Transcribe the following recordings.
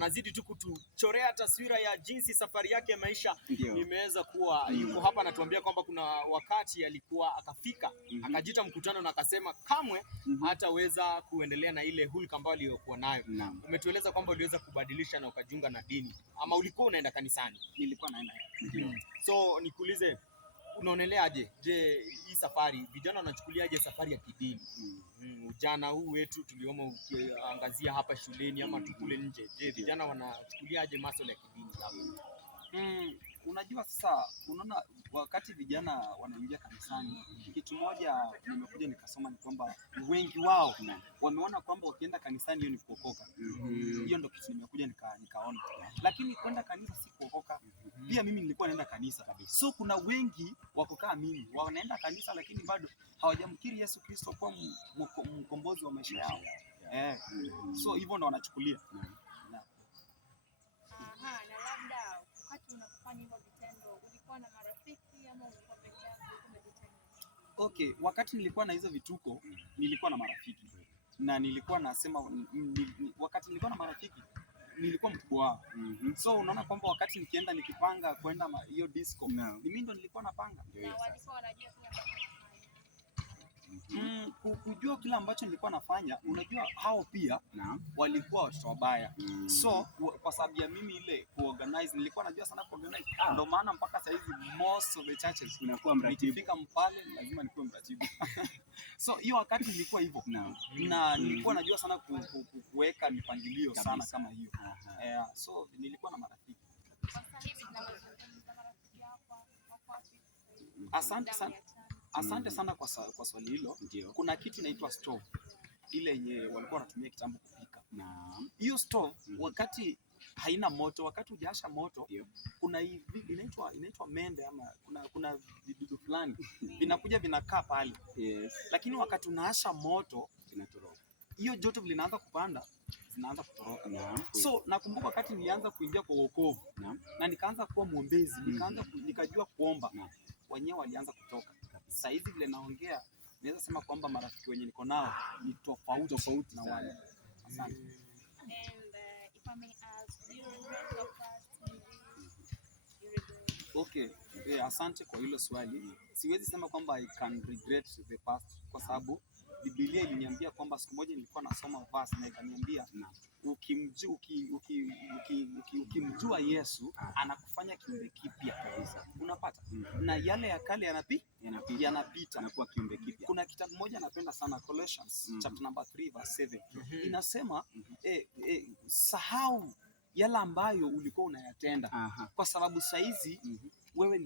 Nazidi tu kutuchorea taswira ya jinsi safari yake ya maisha imeweza kuwa. Yuko hapa anatuambia kwamba kuna wakati alikuwa akafika akajita mkutano na akasema kamwe hataweza kuendelea na ile hulka ambayo aliyokuwa nayo. Umetueleza kwamba uliweza kubadilisha na ukajiunga na dini, ama ulikuwa unaenda kanisani? Nilikuwa naenda. So nikuulize, unaoneleaje? Je, hii safari vijana wanachukuliaje safari ya kidini? Ujana huu wetu tuliomo ukiangazia hapa shuleni ama tukule nje. Je, vijana wanachukuliaje masuala ya kidini hapo? Unajua sasa, unaona wakati vijana wanaingia kanisani, kitu moja nimekuja nikasoma ni kwamba wengi wao wameona kwamba wakienda kanisani hiyo ni kuokoka. Hiyo ndio kitu nimekuja nikaona. Lakini kwenda kanisa si kuokoka. Pia mimi nilikuwa naenda kanisa. So kuna wengi wako kama mimi, wanaenda kanisa lakini bado hawajamkiri Yesu Kristo kuwa mkombozi wa maisha yao. So hivyo ndo wanachukulia. Na labda wakati unafanya hivyo vitendo ulikuwa na marafiki ama ulikuwa peke yako unajitenda? Okay, wakati nilikuwa na hizo vituko nilikuwa na marafiki. Na nilikuwa nasema wakati nilikuwa na marafiki nilikuwa mkubwa wao. So unaona kwamba wakati nikienda nikipanga kwenda hiyo disco, mimi ndo nilikuwa napanga. Na walikuwa wanajua kile ambacho kujua kile ambacho nilikuwa nafanya. Unajua hao pia walikuwa watu wabaya. So kwa sababu ya mimi ile kuorganize, nilikuwa najua sana kuorganize. Ndio maana mpaka sasa hivi most of the churches unakuwa mratibu. Nikifika mpale lazima nikuwe mratibu. So hiyo wakati nilikuwa hivyo na nilikuwa najua sana kuweka mipangilio sana kama hiyo. So nilikuwa na marafiki. Asante sana kwa swali hilo. Kuna kitu inaitwa stove. Ile yenye walikuwa wanatumia kitambo kupika. Hiyo stove wakati haina moto, wakati hujasha moto, kuna hivi inaitwa mende ama kuna vidudu fulani vinakuja vinakaa pale. Lakini wakati unaasha moto inatoroka. Hiyo joto vile inaanza kupanda zinaanza kutoroka. So nakumbuka wakati nilianza kuingia kwa wokovu na nikaanza kuwa mwombezi, nikajua kuomba, wenyewe walianza kutoka. Sasa hivi vile naongea naweza sema kwamba marafiki wenye niko nao ni tofauti na wale. Asante. And if I may ask, do you regret your past? You regret? Okay, asante kwa hilo swali. Siwezi sema kwamba I can regret the past kwa sababu Biblia iliniambia kwamba siku moja nilikuwa nasoma verse na ikaniambia ukimjua Yesu anakufanya kiumbe kipya kabisa. Unapata? Na yale ya kale yanapita na kuwa kiumbe kipya. Kuna kitabu moja napenda sana, Colossians chapter number 3 verse 7. Inasema sahau yale ambayo ulikuwa unayatenda kwa sababu saizi wewe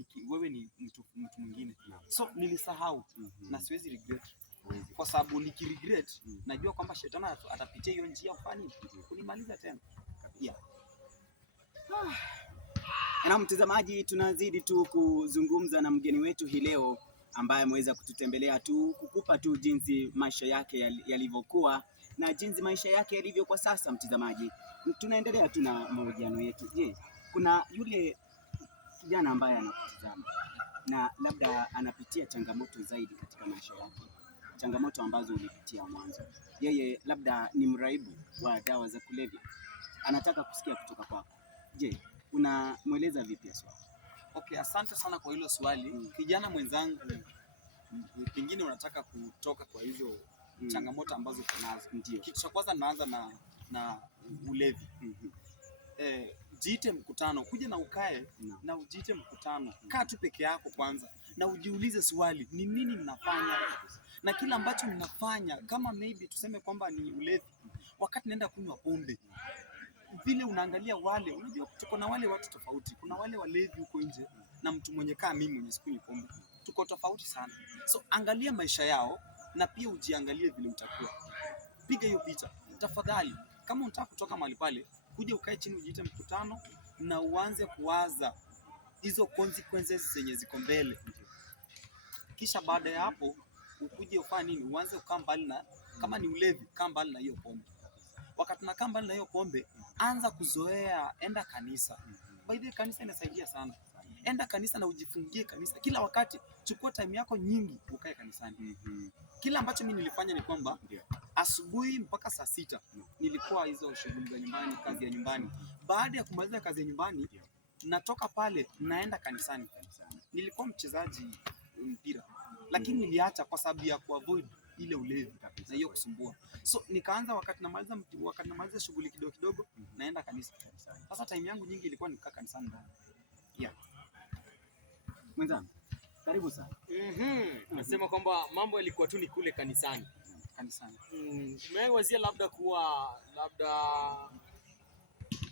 ni mtu mwingine. So nilisahau na siwezi regret. Kwa sababu nikiregret najua kwamba shetani atapitia hiyo njia fulani kunimaliza tena. Na mtazamaji, tunazidi tu kuzungumza na mgeni wetu hii leo ambaye ameweza kututembelea tu kukupa tu jinsi maisha yake yalivyokuwa na jinsi maisha yake yalivyo kwa sasa. Mtazamaji, tunaendelea tu na mahojiano yetu. Je, kuna yule kijana ambaye anakutazama na labda anapitia changamoto zaidi katika maisha yake, changamoto ambazo ulipitia mwanzo. Yeye labda ni mraibu wa dawa za kulevya, anataka kusikia kutoka kwako. Je, unamweleza vipi swali? Okay, asante sana kwa hilo swali. Kijana mwenzangu, pengine unataka kutoka kwa hizo changamoto ambazo uko nazo. Kitu cha kwanza naanza na ulevi. Jiite mkutano, kuja na ukae na ujiite mkutano. Kaa tu peke yako kwanza na ujiulize swali, ni nini ninafanya? Na kila ambacho ninafanya, kama maybe tuseme kwamba ni ulevi, wakati naenda kunywa pombe, vile unaangalia wale, unajua tuko na wale watu tofauti. Kuna wale walevi huko nje na mtu mwenye kama mimi mwenye sikunywi pombe. Tuko tofauti sana. So angalia maisha yao na pia ujiangalie vile utakuwa. Piga hiyo picha. Tafadhali, kama unataka kutoka mahali pale, kuja ukae chini ujiite mkutano na uanze kuwaza hizo consequences zenye ziko mbele. Kisha baada ya hapo ukuje ufanye nini? Uanze kukaa mbali na, kama ni ulevi, kaa mbali na hiyo pombe. Wakati unakaa mbali na hiyo pombe, anza kuzoea, enda kanisa. By the way, kanisa inasaidia sana. Enda kanisa na ujifungie kanisa. Kila wakati chukua time yako nyingi ukae kanisani. Kila ambacho mimi nilifanya ni kwamba asubuhi mpaka saa 6 nilikuwa hizo shughuli za nyumbani, kazi ya nyumbani. Baada ya kumaliza kazi ya nyumbani, natoka pale naenda kanisani. Nilikuwa mchezaji mpira, lakini niliacha kwa sababu ya kuavoid ile ulevi na hiyo kusumbua. So nikaanza wakati namaliza shughuli kidogo kidogo naenda kanisa. Sasa time yangu nyingi ilikuwa nikaa kanisani ndani. Yeah. Mwenzangu, karibu sana. Nasema kwamba mambo yalikuwa tu ni kule kanisani. Umewazia labda kuwa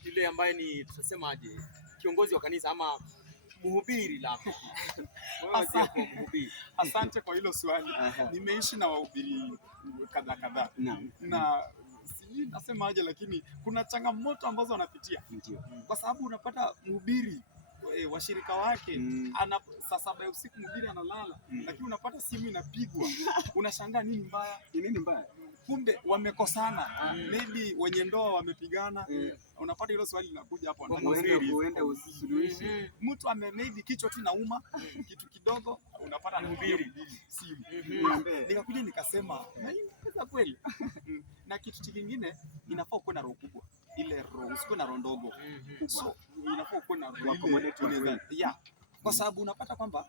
yule ambaye ni tutasemaje, kiongozi wa kanisa ama mhubiri labda? Asante kwa hilo swali. Nimeishi na wahubiri kadhaa. Na sijui nasemaje, lakini kuna changamoto ambazo wanapitia. Kwa sababu unapata mhubiri washirika wake saa 7 ya usiku mhubiri analala, lakini unapata simu inapigwa. Unashangaa nini mbaya? Kumbe wamekosana, maybe wenye ndoa wamepigana. Unapata hilo swali linakuja hapo, uende usisuluhishe. Mtu maybe kichwa tu inauma kitu kidogo, unapata mhubiri simu. Nikakuja nikasema inaweza kweli. Na kitu kingine, inafaa kuwa na roho kubwa, ile roho, usikuwe na roho ndogo. So inafaa kuwa na roho, kwa sababu unapata kwamba